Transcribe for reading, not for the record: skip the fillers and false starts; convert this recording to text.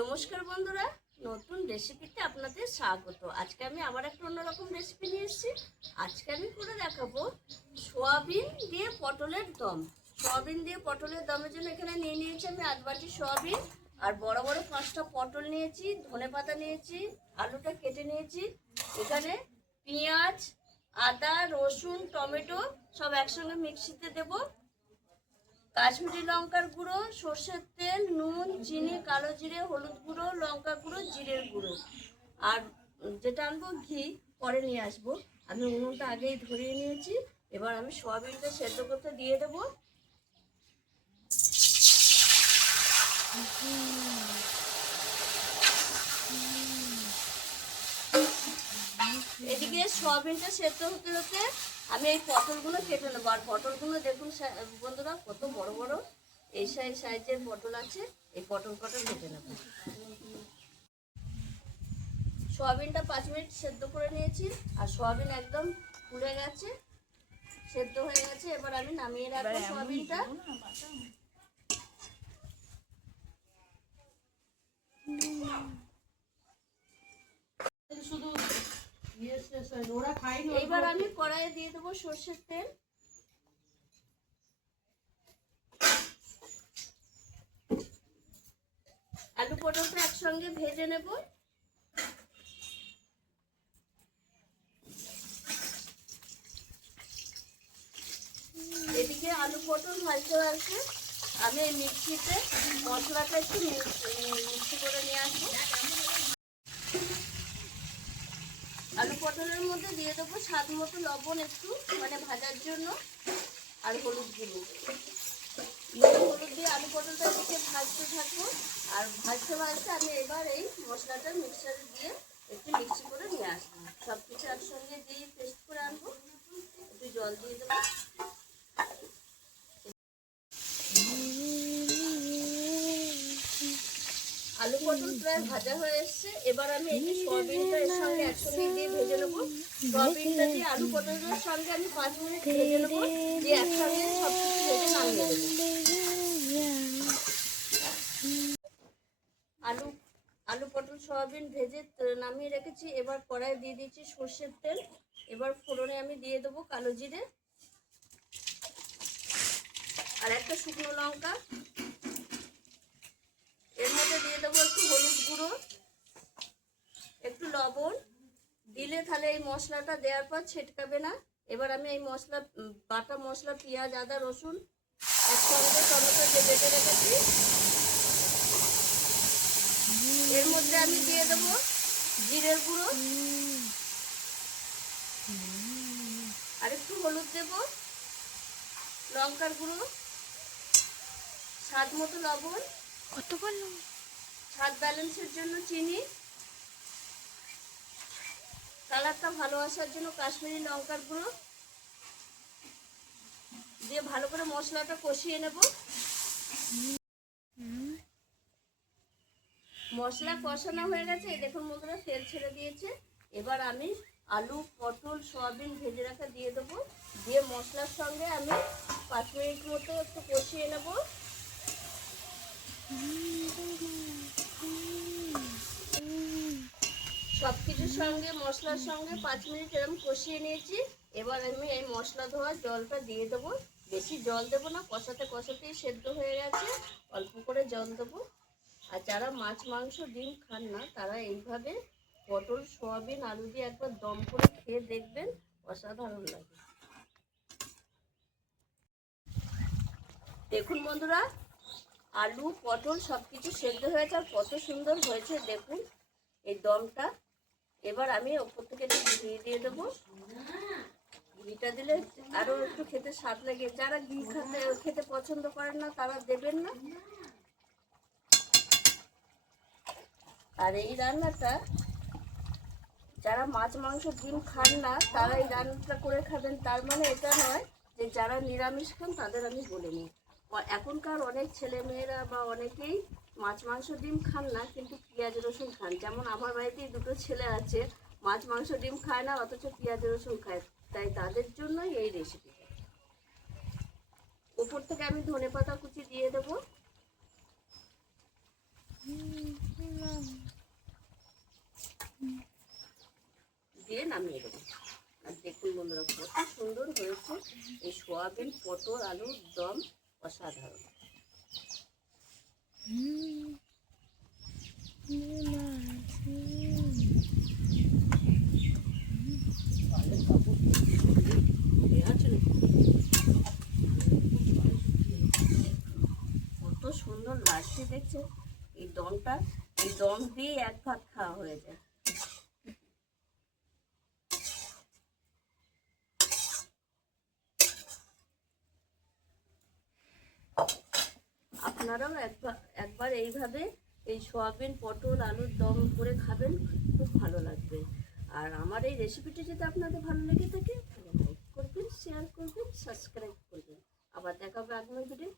নমস্কার বন্ধুরা, নতুন রেসিপিতে আপনাদের স্বাগত। আজকে আমি আবার একটা অন্যরকম রেসিপি নিয়ে এসেছি। আজকে আমি করে দেখাবো সোয়াবিন দিয়ে পটলের দম। সোয়াবিন দিয়ে পটলের দমের জন্য এখানে নিয়ে নিয়েছি আমি 8 বাটি সোয়াবিন, আর বড় বড় 5টা পটল নিয়েছি, ধনেপাতা নিয়েছি, আলুটা কেটে নিয়েছি। এখানে পেঁয়াজ, আদা, রসুন, টমেটো সব একসঙ্গে মিক্সিতে দেবো। কাশ্মীরি লঙ্কার গুঁড়ো, সর্ষের তেল, নুন, চিনি, কালো জিরে, হলুদ গুঁড়ো, লঙ্কা গুঁড়ো, জিরের গুঁড়ো, আর যেটা আনবো ঘি পরে নিয়ে আসবো। আমি উনুনটা আগেই ধরিয়ে নিয়েছি। এবার আমি সোয়াবিনটা সেদ্ধ করতে দিয়ে দেবো। এদিকে সোয়াবিনটা সেদ্ধ হতে হতে আমি এই পটলগুলো কেটে নেবো। আর পটলগুলো দেখুন বন্ধুরা, কত বড় বড় এই সাইজের পটল আছে। এই পটল কটা কেটে নেবো। সোয়াবিনটা 5 মিনিট সেদ্ধ করে নিয়েছি, আর সোয়াবিন একদম ফুলে গেছে, সেদ্ধ হয়ে গেছে। এবার আমি নামিয়ে রাখবো সোয়াবিনটা। এবার আমি কড়াইয়ে দিয়ে দেবো সর্ষের তেল। আলু পটলটা একসঙ্গে ভেজে নেব। এদিকে আলু পটল ভাজতে ভাজতে আমি এই মিক্সিতে মশলাটা একটু মিক্সি করে নিয়ে আসবো। আলু পটলের মধ্যে দিয়ে দেবো স্বাদ মতো লবণ, একটু মানে ভাজার জন্য, আর হলুদ গুঁড়ো। হলুদ দিয়ে আলু পটলটা এদিকে ভাজতে থাকবো। আর ভাজতে ভাজতে আমি এবার এই মশলাটা মিক্সারে দিয়ে একটু মিক্সি করে নিয়ে আসবো। সব কিছু একসঙ্গে দিয়ে পেস্ট করে আনবো। একটু জল দিয়ে দেবো। আলু পটল প্রায় ভাজা হয়ে এসছে। এবার আমি এই যে সয়াবিনটা এর সঙ্গে একসঙ্গে দিয়ে ভেজে নেবো। সয়াবিনটা দিয়ে আলু পটলের সঙ্গে আমি 5 মিনিট ভেজে নেবো, দিয়ে একসঙ্গে সব কিছু ভেজে নামিয়ে দেবো। আলু পটল সয়াবিন ভেজে নামিয়ে রেখেছি। এবার কড়াই দিয়ে দিচ্ছি সর্ষের তেল। এবার ফোড়নে আমি দিয়ে দেবো কালো জিরে আর একটা শুকনো লঙ্কা। এর মধ্যে দিয়ে দেবো একটু হলুদ গুঁড়ো, একটু লবণ। দিলে তাহলে এই মশলাটা দেওয়ার পর ছিটকাবে না। এবার আমি এই মশলা, বাটা মশলা, পেঁয়াজ, আদা, রসুন একসঙ্গে, টমেটো যে বেটে রেখেছি, এর মধ্যে আমি দিয়ে দেবো জিরের গুঁড়ো, আর একটু হলুদ দেবো, লঙ্কার গুঁড়ো, স্বাদ মতো লবণ, স্বাদ ব্যালেন্সের জন্য চিনি, কালারটা ভালো আসার জন্য কাশ্মীরি লঙ্কার গুঁড়ো দিয়ে ভালো করে মশলাটা কষিয়ে নেব। মশলা কষানো হয়ে গেছে, এই দেখুন বন্ধুরা তেল ছেড়ে দিয়েছে। এবার আমি আলু পটল সয়াবিন ভেজে রাখা দিয়ে দেবো। দিয়ে মশলার সঙ্গে আমি 5 মিনিট মতো একটু কষিয়ে নেব। সব কিছুর সঙ্গে মশলার সঙ্গে 5 মিনিট এরকম কষিয়ে নিয়েছি। এবার আমি এই মশলা ধোয়া জলটা দিয়ে দেবো। বেশি জল দেবো না, কষাতে কষাতেই সেদ্ধ হয়ে গেছে। অল্প করে জল দেবো। আর যারা মাছ, মাংস, ডিম খান না, তারা এইভাবে পটল সোয়াবিন আলু দিয়ে একবার দম করে খেয়ে দেখবেন, অসাধারণ লাগে। দেখুন বন্ধুরা, আলু পটল সব কিছু সেদ্ধ হয়েছে, আর কত সুন্দর হয়েছে দেখুন এই দমটা। এবার আমি ওপর থেকে একটু ঘি দিয়ে দেবো। ঘিটা দিলে আরও একটু খেতে স্বাদ লাগে। যারা ঘি খেতে পছন্দ করেন না, তারা দেবেন না। আর এই রান্নাটা যারা মাছ, মাংস, ডিম খান না, তারা এই রান্নাটা করে খাবেন। তার মানে এটা নয় যে যারা নিরামিষ খান তাদের আমি বলিনি। এখনকার অনেক ছেলে মেয়েরা বা অনেকেই মাছ, মাংস, ডিম খান না, কিন্তু পেঁয়াজ রসুন খান। যেমন আমার বাড়িতেই 2টো ছেলে আছে, মাছ, মাংস, ডিম খায় না, অথচ পেঁয়াজ রসুন খায়। তাই তাদের জন্যই এই রেসিপিটা। উপর থেকে আমি ধনেপাতা কুচি দিয়ে দেবো। দিয়ে নামিয়ে দেবো। আর দেখুন বন্ধুরা কত সুন্দর হয়েছে এই সোয়াবিন পটল আলুর দম, অসাধারণ। কত সুন্দর লাগছে দেখছে এই দমটা, এই দম দিয়ে এক ভাত খাওয়া হয়ে যায়। আপনারাও একবার এইভাবে এই সয়াবিন পটল আলুর দম করে খাবেন, খুব ভালো লাগবে। আর আমার এই রেসিপিটি যদি আপনাদের ভালো লেগে থাকে তাহলে লাইক করবেন, শেয়ার করবেন, সাবস্ক্রাইব করবেন। আবার দেখা হবে আগামী ভিডিও।